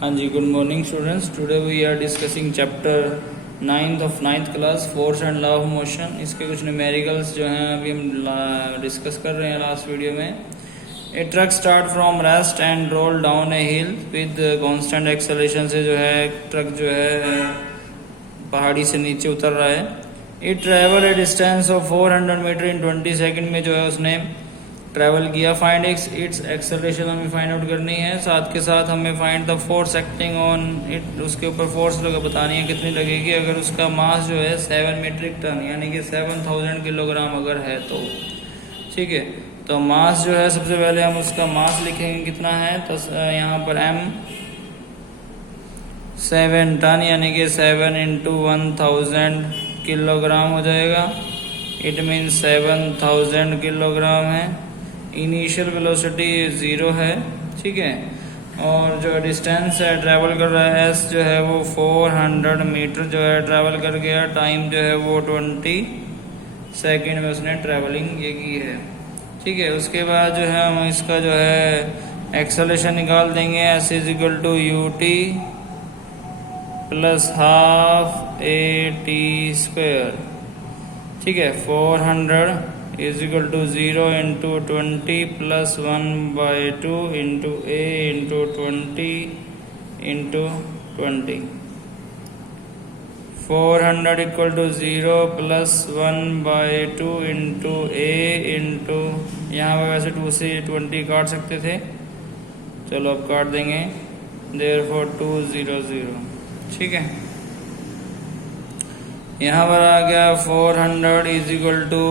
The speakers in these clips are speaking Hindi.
हाँ जी, good morning students. Today we are discussing chapter 9th of 9th class, force and law of motion. इसके कुछ न्यूमेरिकल्स जो हैं अभी हम डिस्कस कर रहे हैं लास्ट वीडियो में। A truck start from rest and roll down a hill with constant acceleration से जो है ट्रक जो है पहाड़ी से नीचे उतर रहा है। It travel a distance of 400 metre in 20 second में जो है उसने ट्रैवल किया। फाइंड इट्स एक्सेलरेशन हमें फाइंड आउट करनी है, साथ के साथ हमें find the force acting on it, उसके ऊपर फोर्स लगा बतानी है कितनी लगेगी। अगर उसका मास जो है 7 मीट्रिक टन यानी कि 7000 किलोग्राम अगर है तो ठीक है। तो मास जो है सबसे पहले हम उसका मास लिखेंगे कितना है, तो यहाँ पर m 7 टन यानी कि 7 इंटू 1000 किलोग्राम हो जाएगा। इट मीन 7000 किलोग्राम है। इनिशियल वेलोसिटी 0 है, ठीक है। और जो डिस्टेंस है ट्रैवल कर रहा है s जो है वो 400 मीटर जो है ट्रैवल कर गया। टाइम जो है वो 20 सेकेंड में उसने ट्रैवलिंग ये की है, ठीक है। उसके बाद जो है हम इसका जो है एक्सेलरेशन निकाल देंगे। s is equal to ut plus half at square, ठीक है। 400 is equal to 0 into 20 plus 1/2 into a into 20 into 20। 400 equal to 0 plus 1/2 into a into, यहाँ पर वैसे 2 से 20 काट सकते थे, चलो अब काट देंगे। देयरफॉर 200, ठीक है। यहाँ पर आ गया 400 इज इक्वल टू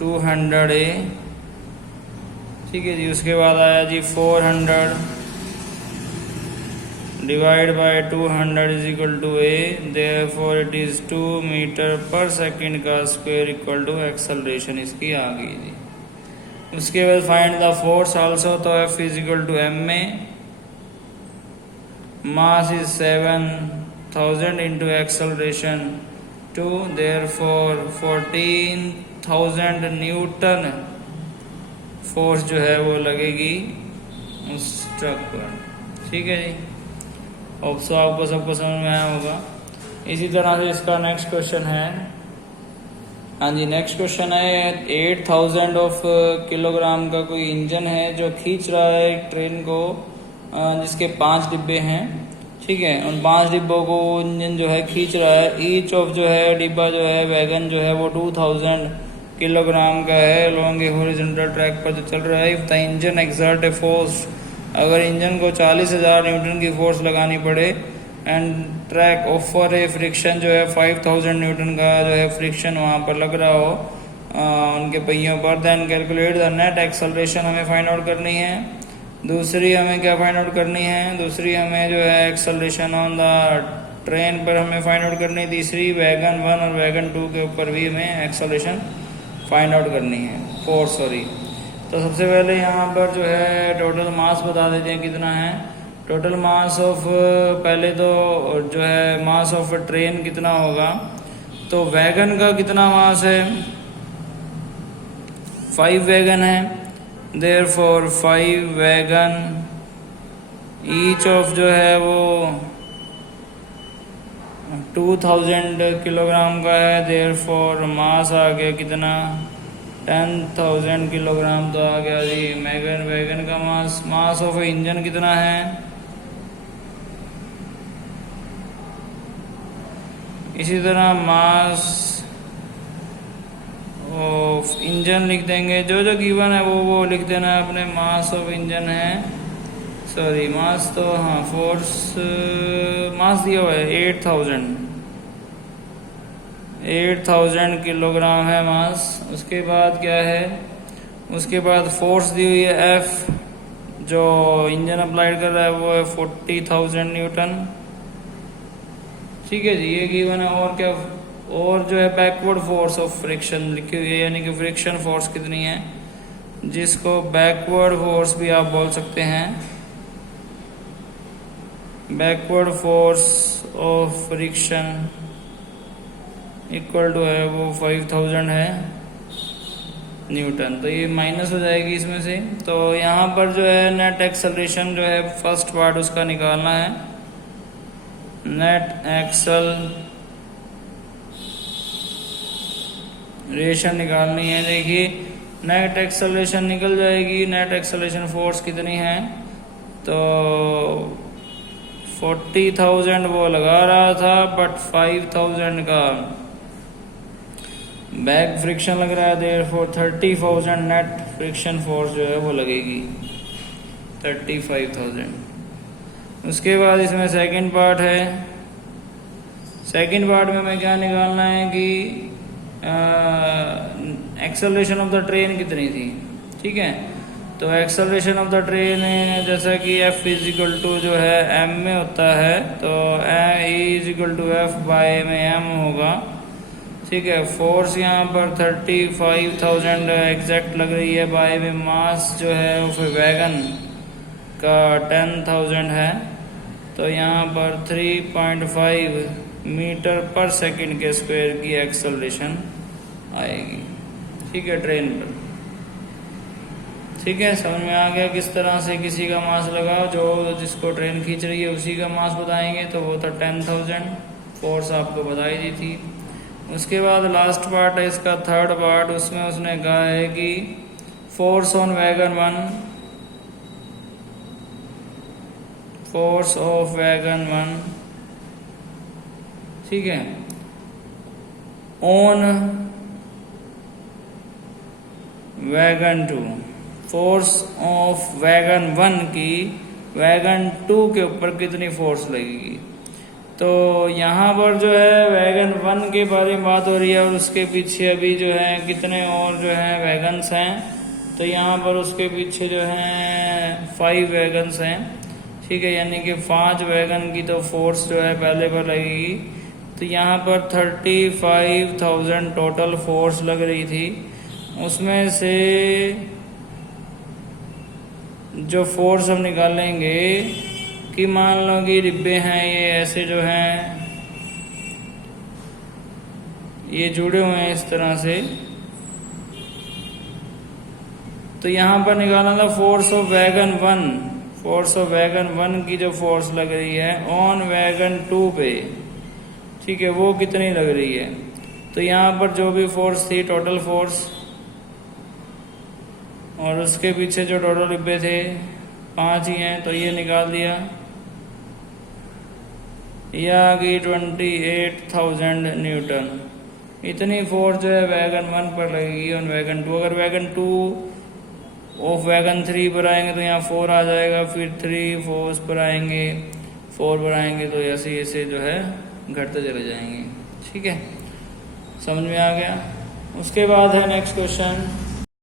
200a, ठीक है जी। उसके बाद आया जी 400 divide by 200 is equal to a, therefore it is 2 metre per second का स्क्वायर इक्वल टू एक्सेलरेशन इसकी आ गई जी। उसके बाद फाइंड द फोर्स आल्सो, तो F is equal to m में mass is 7000 into acceleration 2, therefore 14,000 newton force जो है वो लगेगी उस ट्रक पर, ठीक है जी। अब सो आपको सबको समझ में आया होगा। इसी तरह से इसका नेक्स्ट क्वेश्चन है, हाँ जी नेक्स्ट क्वेश्चन है 8000 ऑफ किलोग्राम का कोई इंजन है जो खींच रहा है एक ट्रेन को, जिसके 5 डिब्बे हैं, ठीक है। उन 5 डिब्बों को इंजन जो है खींच रहा है। ईच ऑफ जो है डिब्बा जो है वैगन जो है वो 2000 किलोग्राम का है। लॉन्ग ए हॉरिजॉन्टल ट्रैक पर जो चल रहा है। If the engine exert a force, अगर इंजन को 40,000 न्यूटन की फोर्स लगानी पड़े and track offer A friction जो है 5000 न्यूटन का जो है फ्रिक्शन वहाँ पर लग रहा हो उनके पहियों पर, then calculate the net acceleration हमें फाइंड आउट करनी है। दूसरी हमें क्या फाइंड आउट करनी है, दूसरी हमें जो है एक्सेलरेशन ऑन द ट्रेन पर हमें फाइंड आउट करनी है। तीसरी वैगन 1 और वैगन 2 के ऊपर भी हमें एक्सेलरेशन फाइंड आउट करनी है, फोर्स सॉरी। तो सबसे पहले यहाँ पर जो है टोटल मास बता देते हैं कितना है। टोटल मास ऑफ, पहले तो जो है मास ऑफ ट्रेन कितना होगा, तो वैगन का कितना मास है, 5 वैगन है। देयरफॉर 5 वैगन ईच ऑफ जो है वो 2000 किलोग्राम का है। देयरफॉर मास आ गया कितना, 10,000 किलोग्राम तो आ गया जी वैगन का मास। मास ऑफ इंजन कितना है, इसी तरह मास ऑफ इंजन लिख देंगे, जो जो गिवन है वो लिख देना है अपने। मास ऑफ इंजन है, सॉरी मास तो हाँ फोर्स मास दिया हुआ है 8000 किलोग्राम है मास। उसके बाद क्या है, उसके बाद फोर्स दी हुई है F, जो इंजन अप्लाइड कर रहा है वो है 40,000 न्यूटन, ठीक है जी ये गिवन है। और क्या, और जो है बैकवर्ड फोर्स ऑफ फ्रिक्शन लिखी हुई है, यानी कि फ्रिक्शन फोर्स कितनी है, जिसको बैकवर्ड फोर्स भी आप बोल सकते हैं। Backward force of friction equal to है वो 5000 है। न्यूटन, तो ये माइनस हो जाएगी इसमें से। तो यहाँ पर जो है नेट एक्सेलरेशन जो है फर्स्ट पार्ट उसका निकालना है, नेट एक्सेलरेशन निकालनी है। देखिए नेट एक्सेलरेशन निकल जाएगी, नेट एक्सेलरेशन फोर्स कितनी है, तो 40,000 वो लगा रहा था, बट 5,000 का बैक फ्रिक्शन लग रहा है, देयरफॉर 30,000 नेट फ्रिक्शन फोर्स जो है वो लगेगी, 35,000। उसके बाद इसमें सेकंड पार्ट है, सेकंड पार्ट में हमें क्या निकालना है कि एक्सेलरेशन ऑफ द ट्रेन कितनी थी, ठीक है। तो एक्सेलरेशन ऑफ द ट्रेन जैसा कि F इजिकल टू जो है m में होता है, तो E equal to F by में m होगा, ठीक है। फोर्स यहाँ पर 35,000 एग्जैक्ट लग रही है, बाय में मास जो है वो फिर वैगन का 10,000 है, तो यहाँ पर 3.5 मीटर पर सेकंड के स्क्वायर की एक्सेलरेशन आएगी, ठीक है, ट्रेन पर। ठीक है, समझ में आ गया किस तरह से किसी का मास लगाओ, जो जिसको ट्रेन खींच रही है उसी का मास बताएंगे, तो वो था 10,000, फोर्स आपको बताई दी थी। उसके बाद लास्ट पार्ट है इसका थर्ड पार्ट, उसमें उसने कहा है कि force on wagon 1, force of wagon 1, ठीक है, on wagon 2, force of wagon 1 की वैगन 2 के ऊपर कितनी फोर्स लगेगी। तो यहाँ पर जो है वैगन 1 के बारे में बात हो रही है, और उसके पीछे अभी जो है कितने और जो है वैगन्स हैं, तो यहाँ पर उसके पीछे जो है 5 वैगन्स हैं, ठीक है, यानी कि 5 वैगन की तो फोर्स जो है पहले पर लगेगी। तो यहाँ पर 35,000 टोटल फोर्स लग रही थी, उसमें से जो फोर्स हम निकालेंगे कि मान लो कि डिब्बे हैं ये ऐसे जो हैं ये जुड़े हुए हैं इस तरह से, तो यहाँ पर निकालना था force of wagon 1, force of wagon 1 की जो फोर्स लग रही है ऑन वैगन 2 पे, ठीक है, वो कितनी लग रही है। तो यहाँ पर जो भी फोर्स थी टोटल फोर्स, और उसके पीछे जो टोटल डिब्बे थे 5 ही हैं, तो ये निकाल दिया, यह आ गई 28,000 न्यूटन। इतनी फोर्स जो है वैगन 1 पर लगेगी ऑन वैगन 2। अगर वैगन 2 ऑफ वैगन 3 पर आएंगे तो यहाँ 4 आ जाएगा, फिर 3 4 पर आएंगे, 4 पर आएंगे, तो ऐसे ऐसे जो है घटते चले जाएंगे, ठीक है, समझ में आ गया। उसके बाद है नेक्स्ट क्वेश्चन,